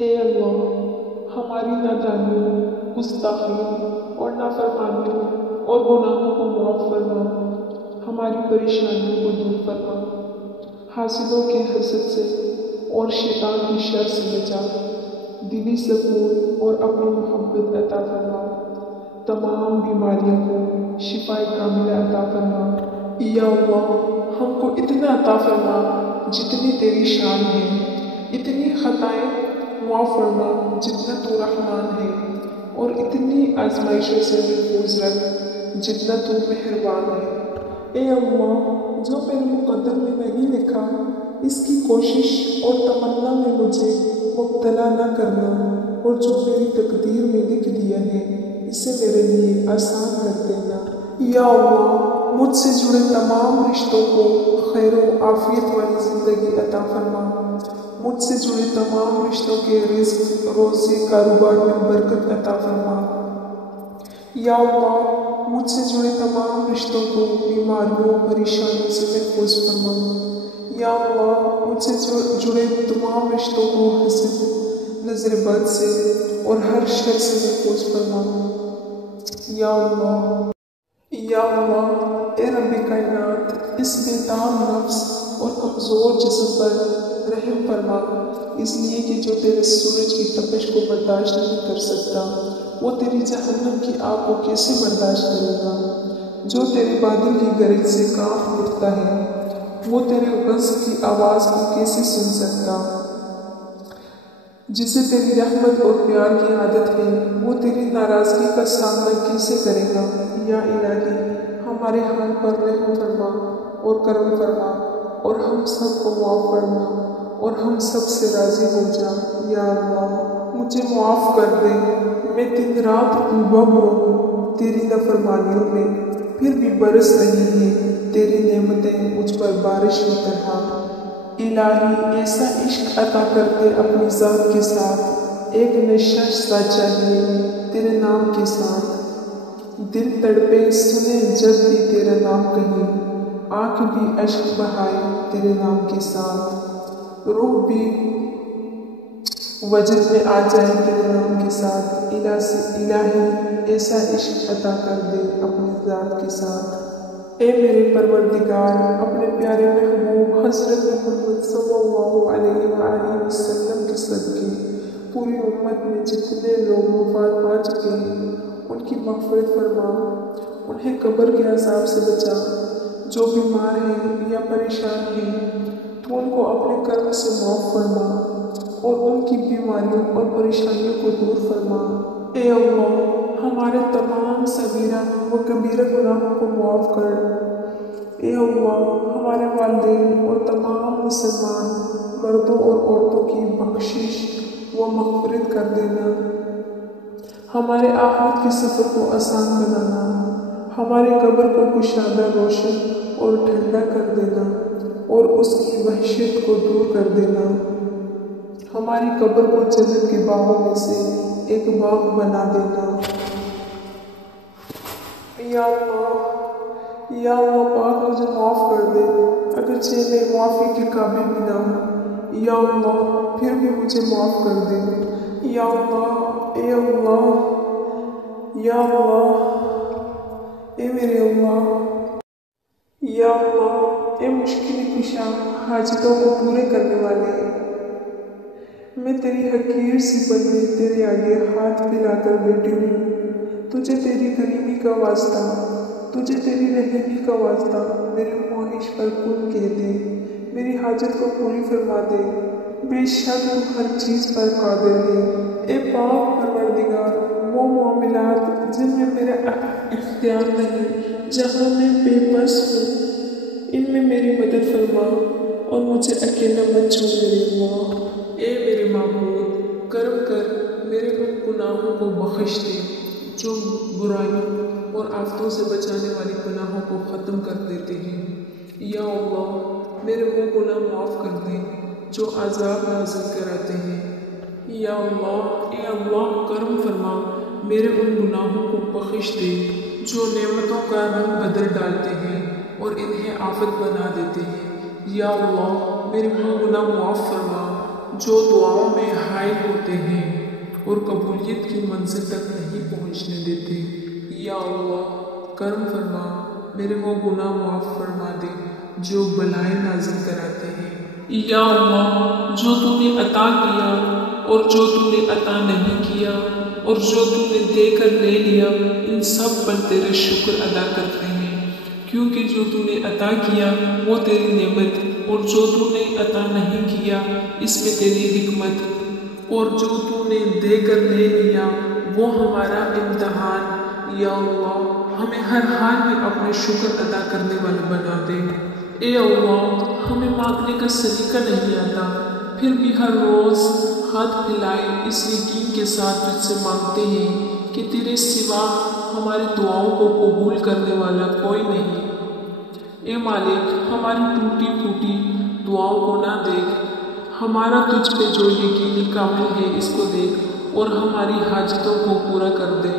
اے اللہ، ہماری نادانیوں، گستاخیوں اور نافرمانیوں اور گناہوں کو معاف فرما، ہماری پریشانیوں کو دور فرما، حاسدوں کے حسد سے اور شیطان کی شر سے بچا، دلی سکون اور اپنی محبت عطا فرما، تمام بیماریوں کو شفائے کاملہ عطا فرما۔ یا اللہ، ہم کو اتنا عطا فرما جتنی تیری شان ہے، اتنی خطائیں معاف فرما جتنا تو رحمان ہے، اور اتنی آزمائشوں سے محفوظ رکھ جتنا تو مہربان ہے۔ اے اللہ، جو میرے مقدر میں نہیں لکھا، اس کی کوشش اور تمنا میں مجھے مبتلا نہ کرنا، اور جو میری تقدیر میں لکھ دیا ہے اسے میرے لیے آسان کر دینا۔ یا اللہ، مجھ سے جڑے تمام رشتوں کو خیر و عافیت والی زندگی عطا فرما، مجھ سے جڑے تمام رشتوں کے رزق، روزی، کاروبار میں برکت عطا فرما۔ یا اللہ، مجھ سے جڑے تمام رشتوں کو بیماریوں، پریشانیوں سے محفوظ فرما۔ یا اللہ، مجھ سے جڑے تمام رشتوں کو حسد، نظر بد سے اور ہر شر سے محفوظ فرما۔ یا اللہ، یا اللہ، اے رب کائنات، اس بے تاب نفس اور کمزور جسم پر رحم فرما، اس لیے کہ جو تیرے سورج کی تپش کو برداشت نہیں کر سکتا، وہ تیری جہنم کی آگ کو کیسے برداشت کرے گا؟ جو تیرے بادل کی گرج سے کانپ اٹھتا ہے، وہ تیرے غضب کی آواز کو کیسے سن سکتا؟ جسے تیری رحمت اور پیار کی عادت ہے، وہ تیری ناراضگی کا سامنا کیسے کرے گا؟ یا الہی، ہمارے حال پر رحم فرما اور کرم فرما، اور ہم سب کو معاف فرما، اور ہم سب سے راضی ہو جا۔ یا اللہ، مجھے معاف کر دے، میں دن رات ڈوبا ہوا ہوں تیری نافرمانیوں میں، پھر بھی برس رہی ہیں تیری نعمتیں مجھ پر بارش کی طرح۔ الہی، ایسا عشق عطا کر دے اپنی ذات کے ساتھ، ایک نشہ سا چاہیے تیرے نام کے ساتھ، دل تڑپے سنے جب بھی تیرا نام کہیں، آنکھ بھی اشک بہائے تیرے نام کے ساتھ، روح بھی وجد میں آ جائے تیرے نام کے ساتھ۔ الہی، ایسا عشق عطا کر دے اپنی ذات کے ساتھ۔ اے میرے پروردگار، اپنے پیارے محبوب حضرت محمد صلی اللہ علیہ وآلہ وسلم کے صدقے پوری امت میں جتنے لوگ وفات پا چکے ہیں ان کی مغفرت فرما، انہیں قبر کے عذاب سے بچا، جو بیمار ہیں یا پریشان ہیں تو ان کو اپنے کرم سے معاف فرما، اور ان کی بیماریوں اور پریشانیوں کو دور فرما۔ اے اللہ، ہمارے تمام صغیرہ و کبیرہ گناہوں کو معاف کر۔ اے اللہ، ہمارے والدین اور تمام مسلمان مردوں اور عورتوں کی بخشش و مغفرت کر دینا، ہمارے آخرت کے سفر کو آسان بنانا، ہمارے قبر کو کشادہ، روشن اور ٹھنڈا کر دینا، اور اس کی وحشت کو دور کر دینا، ہماری قبر کو جنت کے باغوں میں سے ایک باغ بنا دینا۔ یا اللہ، یا اللہ پاک، مجھے معاف کر دے، اگرچہ میں معافی کے قابل بھی نہ ہوں، یا اللہ پھر بھی مجھے معاف کر دے۔ یا اللہ، اے اللہ، یا اللہ، اے میرے اللہ، یا اللہ، اے مشکل کشا، حاجتوں کو پورے کرنے والے، میں تیری حقیر سی بندی تیرے آگے ہاتھ پھیلا کر بیٹھی ہوں، تجھے تیری غریبی کا واسطہ، تجھے تیری رحیمی کا واسطہ میری خواہش پر کن کہہ دے، میری حاجت کو پوری فرما دے، بے شک تو ہر چیز پر قادر ہے۔ اے پاک پروردگار، وہ معاملات جن میں میرا اختیار نہیں، جہاں میں بے بس ہوں، ان میں میری مدد فرما، اور مجھے اکیلا مت چھوڑ میرے اللہ۔ اے میرے معبود، کرم کر میرے ان گناہوں کو بخش دے جو برائیوں اور آفتوں سے بچانے والی گناہوں کو ختم کر دیتے ہیں۔ یا اللہ، میرے وہ گناہ معاف کر دے جو عذاب نازل کراتے ہیں۔ یا اللہ، اے اللہ کرم فرما، میرے ان گناہوں کو بخش دے جو نعمتوں کا رنگ بدل ڈالتے ہیں اور انہیں آفت بنا دیتے ہیں۔ یا اللہ، میرے وہ گناہ معاف فرما جو دعاؤں میں حائل ہوتے اور قبولیت کی منزل تک نہیں پہنچنے دیتے۔ یا اللہ کرم فرما، میرے وہ گناہ معاف فرما دے جو بلائیں نازل کراتے ہیں۔ یا اللہ جو تو نے عطا کیا اور جو تو نے عطا نہیں کیا اور جو تو نے دے کر لے لیا، ان سب پر تیرے شکر ادا کرتے ہیں، کیونکہ جو تو نے عطا کیا وہ تیری نعمت اور جو تو نے عطا نہیں کیا اس میں تیری حکمت، اور جو تو نے دے کر لے لیا وہ ہمارا امتحان۔ یا اللہ ہمیں ہر حال میں اپنے شکر ادا کرنے والا بنا دے۔ اے اللہ ہمیں مانگنے کا سلیقہ نہیں آتا، پھر بھی ہر روز ہاتھ پھیلائے اس یقین کے ساتھ تجھ سے مانگتے ہیں کہ تیرے سوا ہماری دعاؤں کو قبول کرنے والا کوئی نہیں۔ اے مالک ہماری ٹوٹی پھوٹی دعاؤں کو نہ دیکھ، ہمارا تجھ پہ جو یقین کامل ہے اس کو دیکھ اور ہماری حاجتوں کو پورا کر دے۔